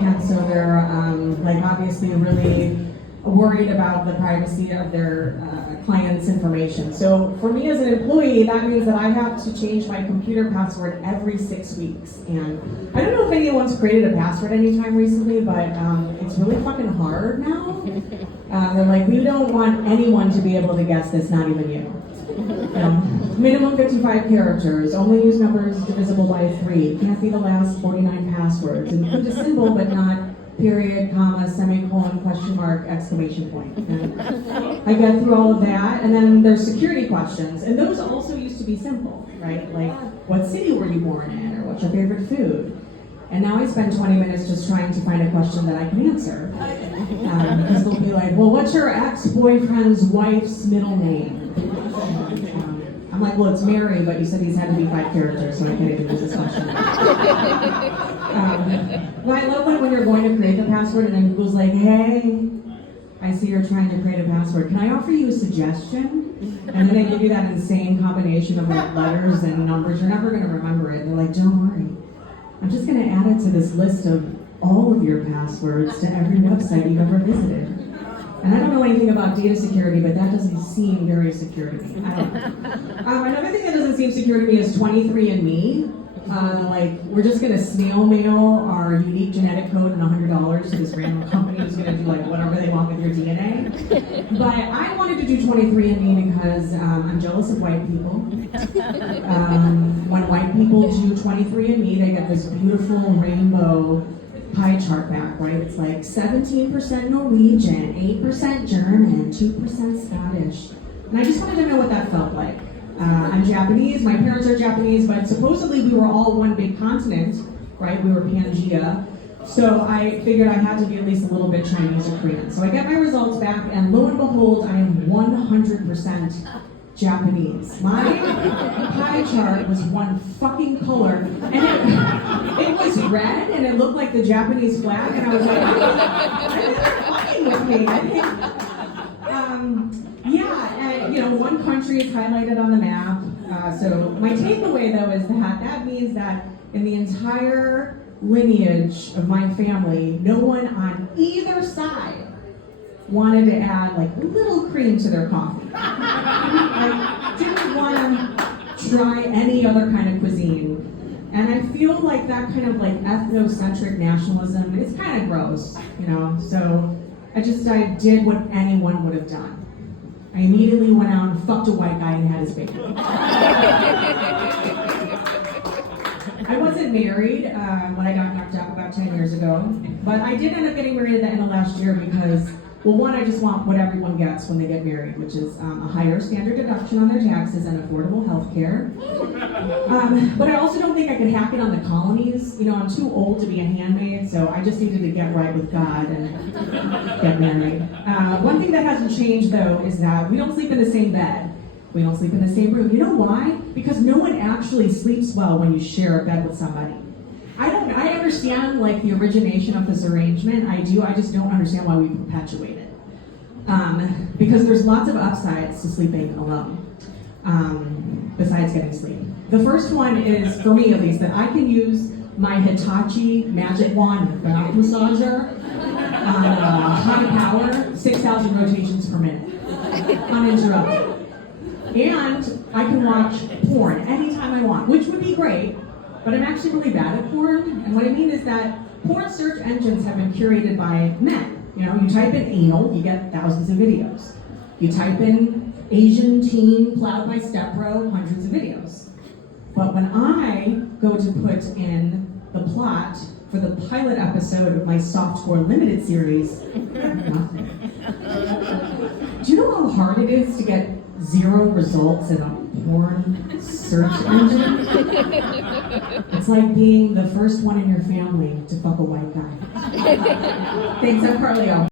And so they're like obviously really worried about the privacy of their clients' information. So for me as an employee, that means that I have to change my computer password every 6 weeks. And I don't know if anyone's created a password anytime recently, but it's really fucking hard now. They're like, we don't want anyone to be able to guess this, not even you. Minimum 55 characters, only use numbers divisible by 3, can't be the last 49 passwords, include a symbol but not period, comma, semicolon, question mark, exclamation point. And I get through all of that, and then there's security questions, and those also used to be simple, right? Like, what city were you born in, or what's your favorite food? And now I spend 20 minutes just trying to find a question that I can answer. Because they'll be like, well, what's your ex-boyfriend's wife's middle name? I'm like, well, it's Mary, but you said these had to be 5 characters, so I can't even use this question. Well, I love when you're going to create the password and then Google's like, hey, I see you're trying to create a password. Can I offer you a suggestion? And then they give you that insane combination of like letters and numbers. You're never going to remember it. They're like, don't worry. I'm just going to add it to this list of all of your passwords to every website you've ever visited. And I don't know anything about data security, but that doesn't seem very secure to me. I don't know. Another thing that doesn't seem secure to me is 23andMe. Like, we're just going to snail mail our unique genetic code and $100 to this random company who's going to do like whatever they want with your DNA. But I wanted to do 23andMe because I'm jealous of white people. When white people do 23andMe, they get this beautiful rainbow pie chart back, right? It's like 17% Norwegian, 8% German, 2% Scottish. And I just wanted to know what that felt like. I'm Japanese, my parents are Japanese, but supposedly we were all one big continent, right? We were Pangea. So I figured I had to be at least a little bit Chinese or Korean. So I get my results back, and lo and behold, I am 100% Japanese. My pie chart was one fucking color, and it was red, and it looked like the Japanese flag, and I was like, they're fucking with me. I think, one country is highlighted on the map. So my takeaway, though, is that means that in the entire lineage of my family, no one on either side wanted to add like a little cream to their coffee. Like, didn't want to try any other kind of cuisine. And I feel like that kind of like ethnocentric nationalism is kind of gross, So I did what anyone would have done. I immediately went out and fucked a white guy and had his baby. I wasn't married when I got knocked up about 10 years ago, but I did end up getting married at the end of last year because, well, one, I just want what everyone gets when they get married, which is a higher standard deduction on their taxes and affordable health care. But I also don't think I could hack it on the colonies. I'm too old to be a handmaid, so I just needed to get right with God and get married. One thing that hasn't changed, though, is that we don't sleep in the same bed. We don't sleep in the same room. You know why? Because no one actually sleeps well when you share a bed with somebody. I understand like the origination of this arrangement. I just don't understand why we perpetuate it. Because there's lots of upsides to sleeping alone, besides getting sleep. The first one is, for me at least, that I can use my Hitachi magic wand back massager on high power, 6,000 rotations per minute, uninterrupted. And I can watch porn anytime I want, which would be great, but I'm actually really bad at porn. And what I mean is that porn search engines have been curated by men. You type in anal, you get thousands of videos. You type in Asian teen plowed by stepbro, hundreds of videos. But when I go to put in the plot for the pilot episode of my Softcore Limited series, nothing. Do you know how hard it is to get 0 results in a porn search engine? It's like being the first one in your family to fuck a white guy. Thanks, I'm Carleo.